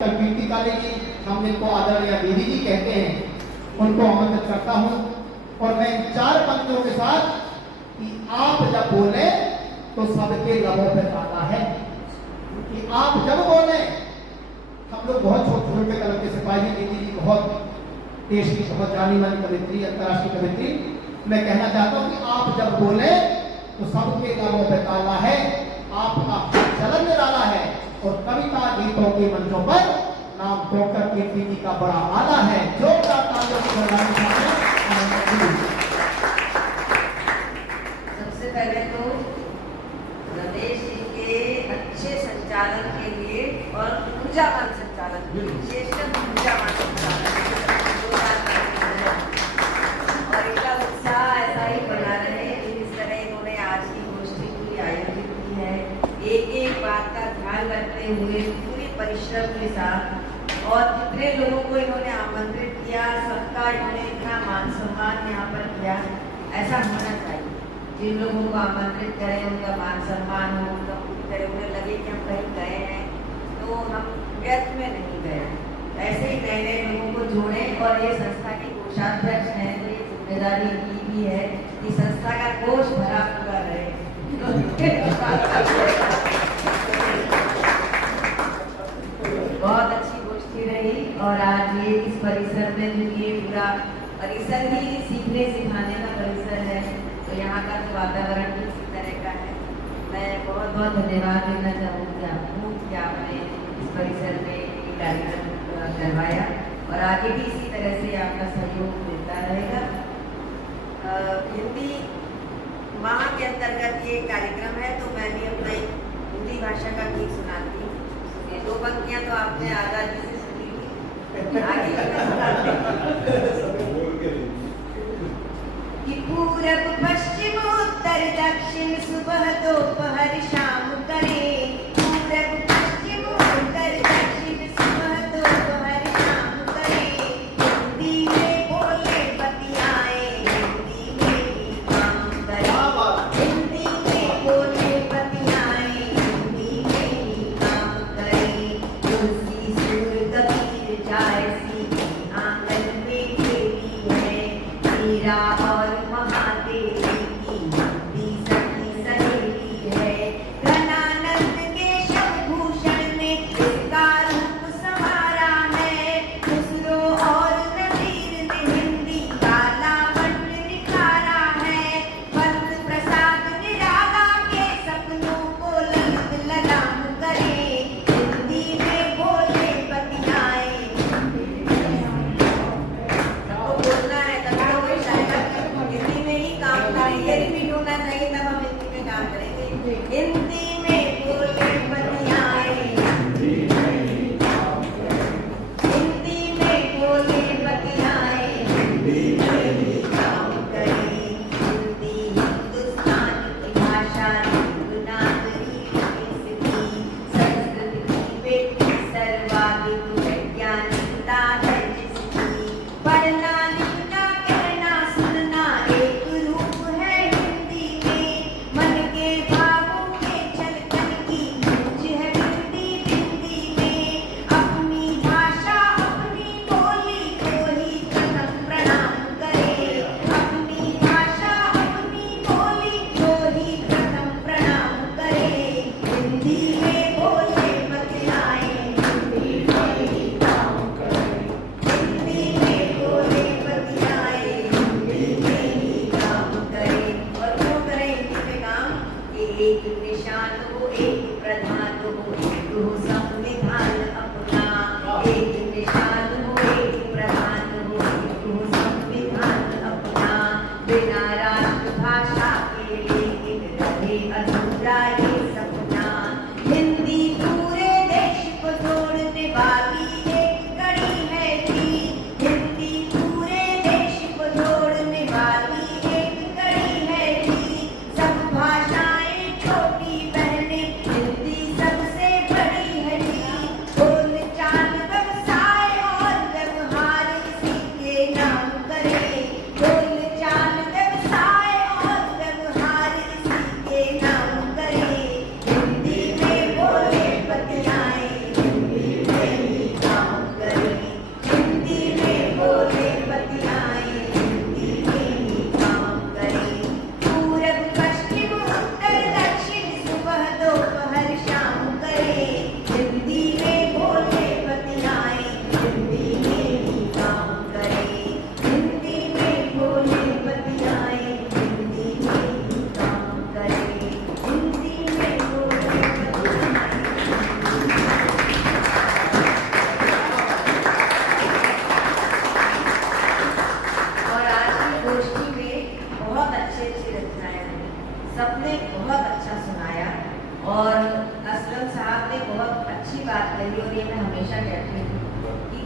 कीर्ति काले जी, हम जिनको आदरणीय दीदी जी कहते हैं, उनको आमंत्रित करता हूं। और मैं इन 4 पंक्तियों के साथ कि आप जब बोले तो सबके लबों पे ताला है, कि आप जब बोले, हम लोग बहुत छोटे छोटे कलम के सिपाही, दीदी जी बहुत देश की बहुत जानी मानी कवित्री, अंतर्राष्ट्रीय कवित्री। मैं कहना चाहता हूं कि आप जब बोले तो सबके लबों पे ताला है, आपका चलन निराला है और कविता गीतों के मंचों पर नाम डॉक्टर कीर्ति जी का बड़ा आला है। जोरदार तालियों की सबसे पहले तो रमेश जी के अच्छे संचालन के लिए और ऊर्जावान संचालन, विशेषकर ऊर्जावान संचालन और इनका उत्साह ऐसा ही बना रहे जिस तरह इन्होंने आज की गोष्ठी पूरी आयोजित की है, एक एक बात का ध्यान रखते हुए पूरे परिश्रम के साथ। और जितने लोगों को इन्होंने आमंत्रित किया, सबका इन्होंने इतना मान सम्मान यहाँ पर किया। ऐसा होना चाहिए, जिन लोगों को आमंत्रित करें उनका मान सम्मान हो, उनका पूरी तरह उन्हें लगे कि हम कहीं गए हैं तो हम व्यर्थ में नहीं गए। ऐसे ही नए नए लोगों को जोड़ें। और ये संस्था के कोषाध्यक्ष हैं तो ये जिम्मेदारी की भी है कि संस्था का कोष भरा पूरा रहे। बहुत अच्छी गोष्ठी रही। और आज ये इस परिसर में जो ये पूरा परिसर ही सीखने सिखाने का परिसर है, तो यहाँ का तो वातावरण भी इसी तरह का है। मैं बहुत बहुत धन्यवाद देना चाहूँगी आपको कि आपने इस परिसर में ये कार्यक्रम करवाया और आगे भी इसी तरह से आपका सहयोग मिलता रहेगा। हिंदी माह के अंतर्गत ये कार्यक्रम है, तो मैं भी अपना एक हिंदी भाषा का गीत सुनाती हूँ। ये 2 पंक्तियाँ तो आपने आज़ादी से सुनी थी, आगे कि पूरब पश्चिम उत्तर दक्षिण सुबह दोपहर शाम करें, पूरब पश्चिम उत्तर दक्षिण सुबह दोपहर शाम करें, हिंदी में बोले बतियाए, हिंदी में ही काम करें, हिंदी में बोले बतियाए, हिंदी में ही काम करें, तुलसी सुर कबीर जाए सीधी आंगन में खेली है, मीरा और महादेव की हिंदी सखी सहेली है, घनानंद केशव भूषण ने इसका रूप संवारा है, खुसरो और नजीर ने हिंदी का लावण्य निखारा है, पंत प्रसाद निराला के सपनों को ललित ललाम करे, हिंदी में बोले बतियाए। सबको बोलना है, तभी तो कोई शायरी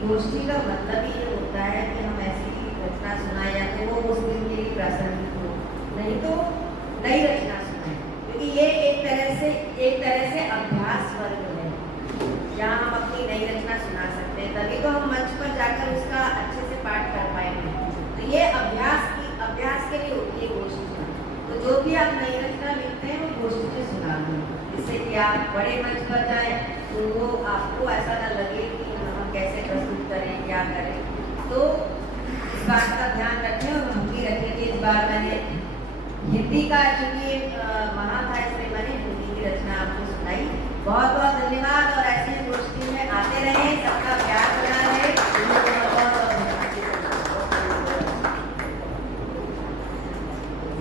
गोष्ठी का मतलब ही ये होता है कि हम ऐसी रचना सुनाए या तो वो उस दिन के लिए प्रासंगिक हो, नहीं तो नई रचना सुनाए, क्योंकि ये एक तरह से अभ्यास वर्ग है जहाँ हम अपनी नई रचना सुना सकते हैं, तभी तो हम मंच पर जाकर उसका अच्छे से पाठ कर पाएंगे। तो ये अभ्यास के लिए होती है गोष्ठी। तो जो भी आप नई रचना लिखते हैं वो गोष्ठी में सुना दें, जिससे कि आप बड़े मंच पर जाएं तो वो आपको ऐसा ना लगे कि हम कैसे प्रस्तुत करें, क्या करें। तो इस बात का ध्यान रखें और हम भी रखें कि इस बार मैंने हिंदी का चूंकि महा था, इसलिए मैंने हिंदी की रचना आपको सुनाई। बहुत बहुत धन्यवाद और ऐसी गोष्ठी में आते रहे, सबका प्यार बना रहे। बहुत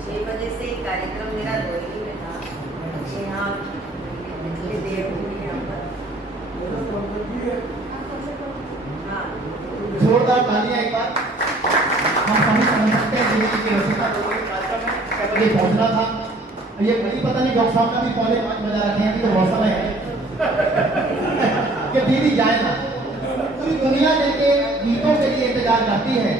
6 बजे से कार्यक्रम मेरा रोहिणी में था। अच्छे यहाँ इतनी देर हुई यहाँ पर। हाँ, जोरदार तालियां एक बार। हम सभी समझ सकते हैं दीदी की रसिका ये पहुंचना था, ये वही पता नहीं डॉक्टर साहब का भी पौने 5 बजा रखे हैं, अभी तो बहुत समय है कि दीदी जाए ना। पूरी दुनिया जिनके गीतों के लिए इंतजार करती है